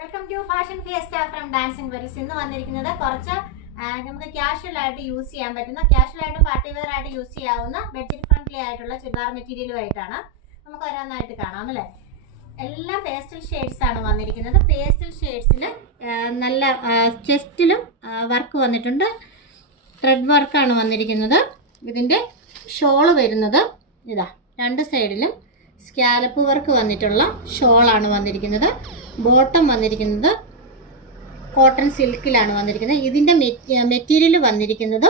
Welcome to fashion fiesta from dancing wells. ഇന്ന് വന്നിരിക്കുന്നത് കുറച്ച് നമുക്ക് കാഷ്വൽ ആയിട്ട് യൂസ് ചെയ്യാൻ പറ്റുന്ന, കാഷ്വൽ ആയിട്ട് പാർട്ടി വെയർ ആയിട്ട് യൂസ് ചെയ്യാവുന്ന ബഡ്ജറ്റ് ഫ്രണ്ട്ലി ആയിട്ടുള്ള ചുരിദാർ മെറ്റീരിയലുമായിട്ടാണ്. നമുക്ക് ഓരോന്നായിട്ട് കാണാം അല്ലേ. എല്ലാം പേസ്റ്റൽ ഷെയ്ഡ്സ് ആണ് വന്നിരിക്കുന്നത്. പേസ്റ്റൽ ഷെയ്ഡ്സിൽ നല്ല ചെസ്റ്റിലും വർക്ക് വന്നിട്ടുണ്ട്. ത്രെഡ് വർക്കാണ് വന്നിരിക്കുന്നത്. ഇതിൻ്റെ ഷോള് വരുന്നത് ഇതാ, രണ്ട് സൈഡിലും സ്കാലപ്പ് വർക്ക് വന്നിട്ടുള്ള ഷോളാണ് വന്നിരിക്കുന്നത്. ബോട്ടം വന്നിരിക്കുന്നത് കോട്ടൺ സിൽക്കിലാണ് വന്നിരിക്കുന്നത്. ഇതിൻ്റെ മെറ്റീരിയൽ വന്നിരിക്കുന്നത്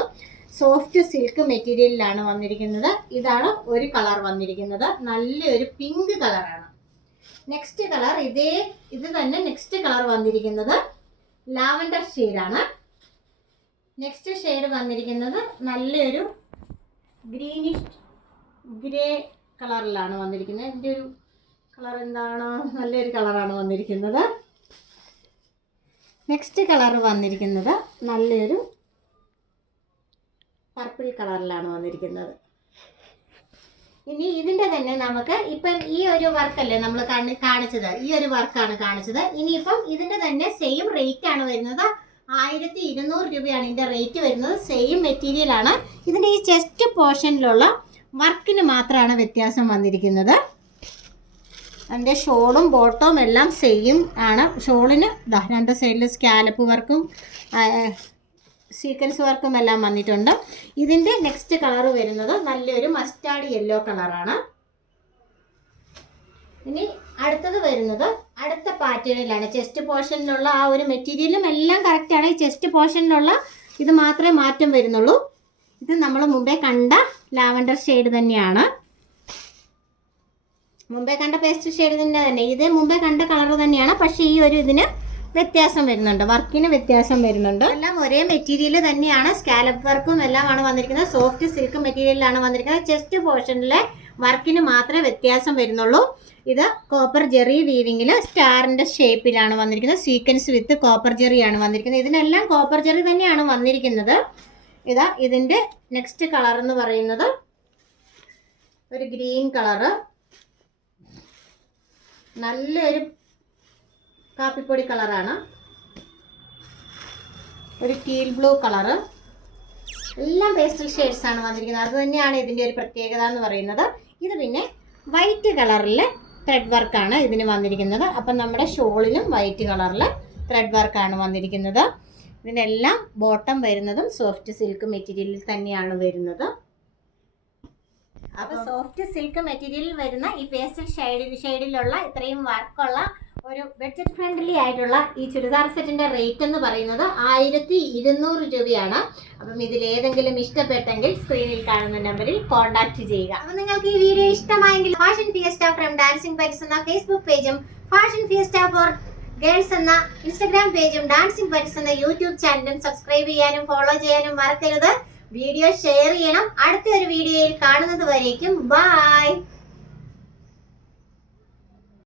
സോഫ്റ്റ് സിൽക്ക് മെറ്റീരിയലിലാണ് വന്നിരിക്കുന്നത്. ഇതാണ് ഒരു കളർ വന്നിരിക്കുന്നത്, നല്ലൊരു പിങ്ക് കളറാണ്. നെക്സ്റ്റ് കളർ ഇത് തന്നെ നെക്സ്റ്റ് കളർ വന്നിരിക്കുന്നത് ലാവൻഡർ ഷെയ്ഡാണ്. നെക്സ്റ്റ് ഷെയ്ഡ് വന്നിരിക്കുന്നത് നല്ലൊരു ഗ്രീനിഷ് ഗ്രേ കളറിലാണ് വന്നിരിക്കുന്നത്. ഇതിൻ്റെ ഒരു കളർ എന്താണ്, നല്ലൊരു കളറാണ് വന്നിരിക്കുന്നത്. നെക്സ്റ്റ് കളർ വന്നിരിക്കുന്നത് നല്ലൊരു പർപ്പിൾ കളറിലാണ് വന്നിരിക്കുന്നത്. ഇനി ഇതിൻ്റെ തന്നെ നമുക്ക് ഇപ്പം ഈ ഒരു വർക്കല്ലേ നമ്മൾ കാണിച്ചത്, ഈ ഒരു വർക്കാണ് കാണിച്ചത്. ഇനിയിപ്പം ഇതിൻ്റെ തന്നെ സെയിം റേറ്റ് ആണ് വരുന്നത്. 1200 രൂപയാണ് ഇതിൻ്റെ റേറ്റ് വരുന്നത്. സെയിം മെറ്റീരിയലാണ്. ഇതിൻ്റെ ഈ ചെസ്റ്റ് പോർഷനിലുള്ള വർക്കിന് മാത്രമാണ് വ്യത്യാസം വന്നിരിക്കുന്നത്. അതിൻ്റെ ഷോളും ബോട്ടവും എല്ലാം സെയിം ആണ്. ഷോളിന് രണ്ട് സൈഡിൽ സ്കാലപ്പ് വർക്കും സീക്വൻസ് വർക്കും എല്ലാം വന്നിട്ടുണ്ട്. ഇതിൻ്റെ നെക്സ്റ്റ് കളർ വരുന്നത് നല്ലൊരു മസ്റ്റാർഡ് യെല്ലോ കളറാണ്. ഇനി അടുത്തത് വരുന്നത് അടുത്ത പാറ്റേണിലാണ്. ചെസ്റ്റ് പോർഷനിലുള്ള ആ ഒരു മെറ്റീരിയലും എല്ലാം കറക്റ്റാണ്. ഈ ചെസ്റ്റ് പോർഷനിലുള്ള ഇത് മാത്രമേ മാറ്റം വരുന്നുള്ളൂ. ഇത് നമ്മൾ മുമ്പേ കണ്ട ലാവൻഡർ ഷെയ്ഡ് തന്നെയാണ്. മുമ്പേ കണ്ട പേസ്റ്റ് ഷെയ്ഡ് തന്നെ ഇത് മുമ്പേ കണ്ട കളർ തന്നെയാണ്. പക്ഷേ ഈ ഒരു ഇതിന് വ്യത്യാസം വരുന്നുണ്ട്, വർക്കിന് വ്യത്യാസം വരുന്നുണ്ട്. എല്ലാം ഒരേ മെറ്റീരിയൽ തന്നെയാണ്. സ്കാലപ്പ് വർക്കും എല്ലാമാണ് വന്നിരിക്കുന്നത്. സോഫ്റ്റ് സിൽക്ക് മെറ്റീരിയലിലാണ് വന്നിരിക്കുന്നത്. ചെസ്റ്റ് പോർഷനിലെ വർക്കിന് മാത്രമേ വ്യത്യാസം വരുന്നുള്ളൂ. ഇത് കോപ്പർ ജെറി വീവിങ്ങിൽ സ്റ്റാറിൻ്റെ ഷേപ്പിലാണ് വന്നിരിക്കുന്നത്. സീക്വൻസ് വിത്ത് കോപ്പർ ജെറിയാണ് വന്നിരിക്കുന്നത്. ഇതിനെല്ലാം കോപ്പർ ജെറി തന്നെയാണ് വന്നിരിക്കുന്നത്. ഇതാ ഇതിൻ്റെ നെക്സ്റ്റ് കളർ എന്ന് പറയുന്നത് ഒരു ഗ്രീൻ കളറ്, നല്ലൊരു കാപ്പിപ്പൊടി കളറാണ്. ഒരു ടീൽ ബ്ലൂ കളറ്, എല്ലാം പേസ്റ്റൽ ഷെയ്ഡ്സ് ആണ് വന്നിരിക്കുന്നത്. അത് തന്നെയാണ് ഇതിൻ്റെ ഒരു പ്രത്യേകത എന്ന് പറയുന്നത്. ഇത് പിന്നെ വൈറ്റ് കളറിൽ ത്രെഡ് വർക്കാണ് ഇതിന് വന്നിരിക്കുന്നത്. അപ്പം നമ്മുടെ ഷോളിലും വൈറ്റ് കളറിൽ ത്രെഡ് വർക്കാണ് വന്നിരിക്കുന്നത്. ഇതിനെല്ലാം ബോട്ടം വരുന്നതും സോഫ്റ്റ് സിൽക്ക് മെറ്റീരിയലിൽ തന്നെയാണ് വരുന്നത്. അപ്പോൾ സോഫ്റ്റ് സിൽക്ക് മെറ്റീരിയലിൽ വരുന്ന ഈ പേസ്റ്റൽ ഷെയ്ഡിലുള്ള ഇത്രയും വർക്കുള്ള ഒരു ബഡ്ജറ്റ് ഫ്രണ്ട്ലി ആയിട്ടുള്ള ഈ ചുരിദാർ സെറ്റിൻ്റെ റേറ്റ് എന്ന് പറയുന്നത് 1200 രൂപയാണ്. അപ്പം ഇതിലേതെങ്കിലും ഇഷ്ടപ്പെട്ടെങ്കിൽ സ്ക്രീനിൽ കാണുന്ന നമ്പറിൽ കോൺടാക്ട് ചെയ്യുക. അപ്പം നിങ്ങൾക്ക് ഈ വീഡിയോ ഇഷ്ടമായെങ്കിൽ fashion fiesta from dancing Wells എന്ന ഫേസ്ബുക്ക് പേജും ഫാഷൻ ഫിയസ്റ്റ ഫോർ ഗേൾസ് എന്ന ഇൻസ്റ്റഗ്രാം പേജും ഡാൻസിംഗ് വെൽസ് എന്ന യൂട്യൂബ് ചാനലും സബ്സ്ക്രൈബ് ചെയ്യാനും ഫോളോ ചെയ്യാനും മറക്കരുത്. വീഡിയോ ഷെയർ ചെയ്യണം. അടുത്ത ഒരു വീഡിയോയിൽ കാണുന്നത് വരേക്കും ബൈ.